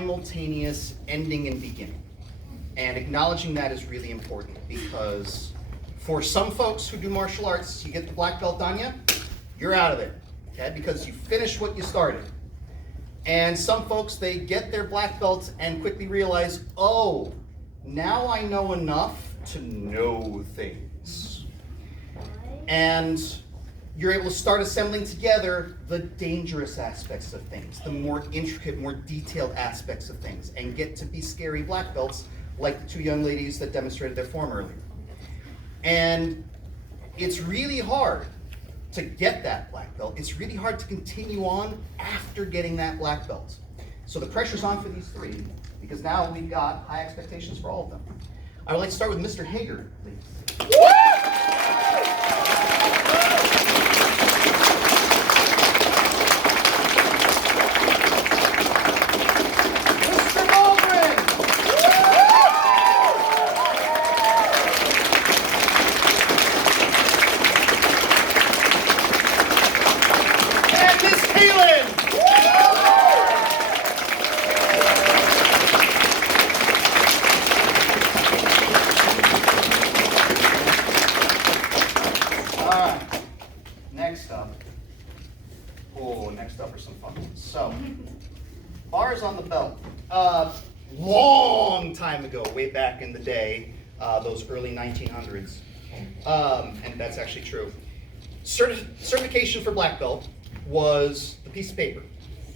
simultaneous ending and beginning. And acknowledging that is really important because for some folks who do martial arts, you get the black belt on you, you're out of there, okay? Because you finished what you started. And some folks, they get their black belts and quickly realize, oh, now I know enough to know things. And you're able to start assembling together the dangerous aspects of things, the more intricate, more detailed aspects of things, and get to be scary black belts like the two young ladies that demonstrated their form earlier. And it's really hard to get that black belt. It's really hard to continue on after getting that black belt. So the pressure's on for these three, because now we've got high expectations for all of them. I would like to start with Mr. Hager, please. Next up are some fun ones. So, bars on the belt. Long time ago, way back in the day, those early 1900s, and that's actually true. Certification for black belt was the piece of paper.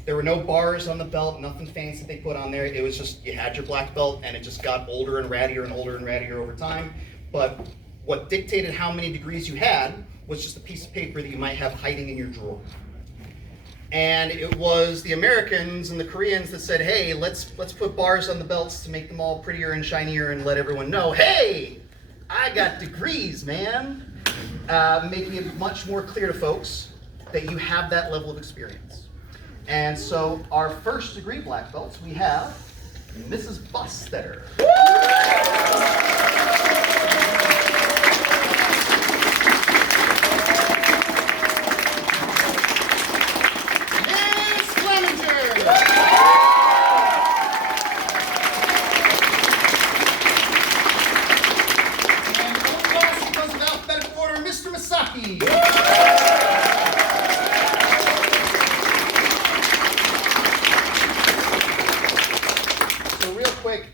There were no bars on the belt, nothing fancy they put on there. It was just, you had your black belt, and it just got older and rattier and older and rattier over time. But what dictated how many degrees you had was just a piece of paper that you might have hiding in your drawer. And it was the Americans and the Koreans that said, hey, let's put bars on the belts to make them all prettier and shinier and let everyone know, hey, I got degrees, man. Making it much more clear to folks that you have that level of experience. And so our first degree black belts, we have Mrs. Bustetter.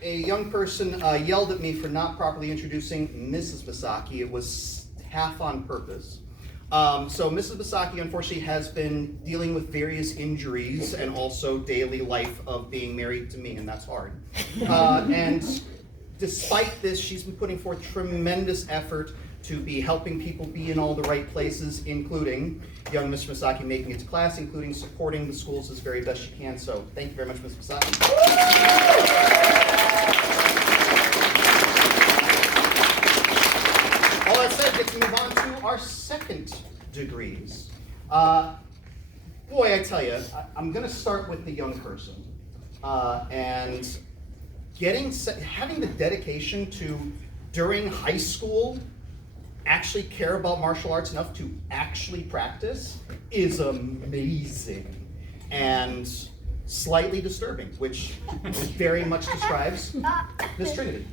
A young person yelled at me for not properly introducing Mrs. Basaki. It was half on purpose. So Mrs. Basaki, unfortunately, has been dealing with various injuries and also daily life of being married to me, and that's hard. And despite this, she's been putting forth tremendous effort to be helping people be in all the right places, including young Mr. Masaki making it to class, including supporting the schools as very best she can. So thank you very much, Ms. Masaki. All that said, let's move on to our second degrees. Boy, I tell you, I'm going to start with the young person. And having the dedication to, during high school, actually care about martial arts enough to actually practice is amazing and slightly disturbing, which very much describes Miss Trinity.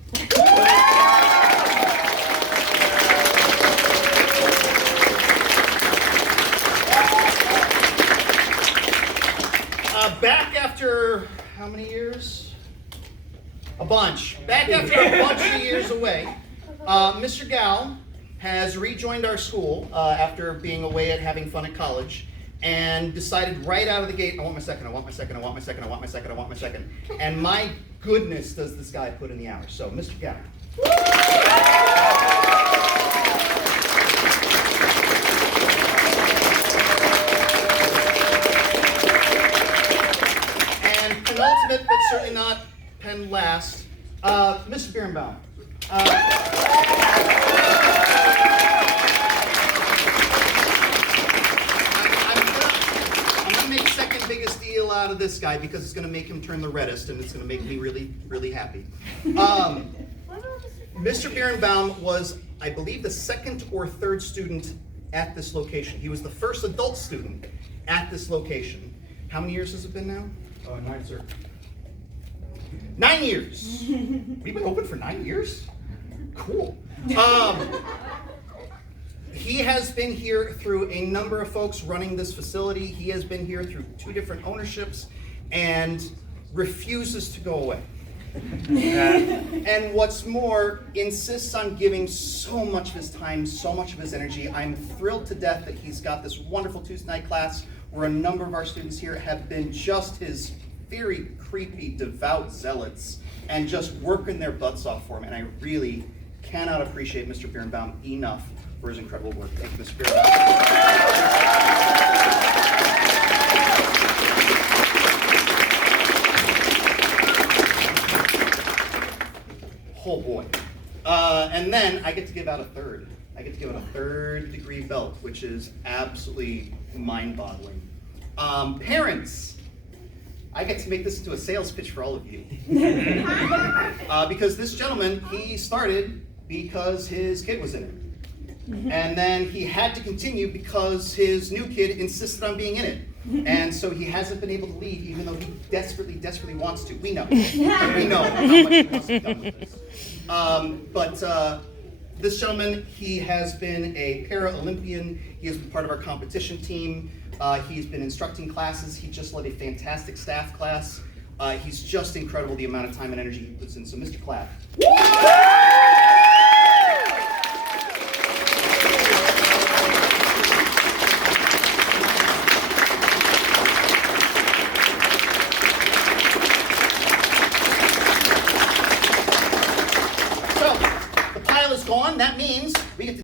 Back after how many years? A bunch. Back after a bunch of years away, Mr. Gao has rejoined our school after being away at having fun at college and decided right out of the gate, I want my second, I want my second, I want my second, I want my second, I want my second. And my goodness, does this guy put in the hours. So, Mr. Gao. And penultimate, but certainly not pen last, Mr. Birnbaum. Out of this guy because it's going to make him turn the reddest and it's going to make me really, really happy. Mr. Birnbaum was, I believe, the second or third student at this location. He was the first adult student at this location. How many years has it been now? 9, sir. 9 years. We've been open for 9 years? Cool. He has been here through a number of folks running this facility. He has been here through 2 different ownerships and refuses to go away. And what's more, insists on giving so much of his time, so much of his energy. I'm thrilled to death that he's got this wonderful Tuesday night class where a number of our students here have been just his very creepy, devout zealots and just working their butts off for him. And I really cannot appreciate Mr. Birnbaum enough for his incredible work. Thank you, Mr. Birnbaum. Oh boy. And then I get to give out a third. I get to give out a 3rd degree belt, which is absolutely mind-boggling. Parents, I get to make this into a sales pitch for all of you. Because this gentleman, he started because his kid was in it. And then he had to continue because his new kid insisted on being in it. And so he hasn't been able to leave, even though he desperately, desperately wants to. We know. We know how much he wants to be done with this. But this gentleman, he has been a para-Olympian. He has been part of our competition team. He's been instructing classes. He just led a fantastic staff class. He's just incredible the amount of time and energy he puts in. So Mr. Clapp.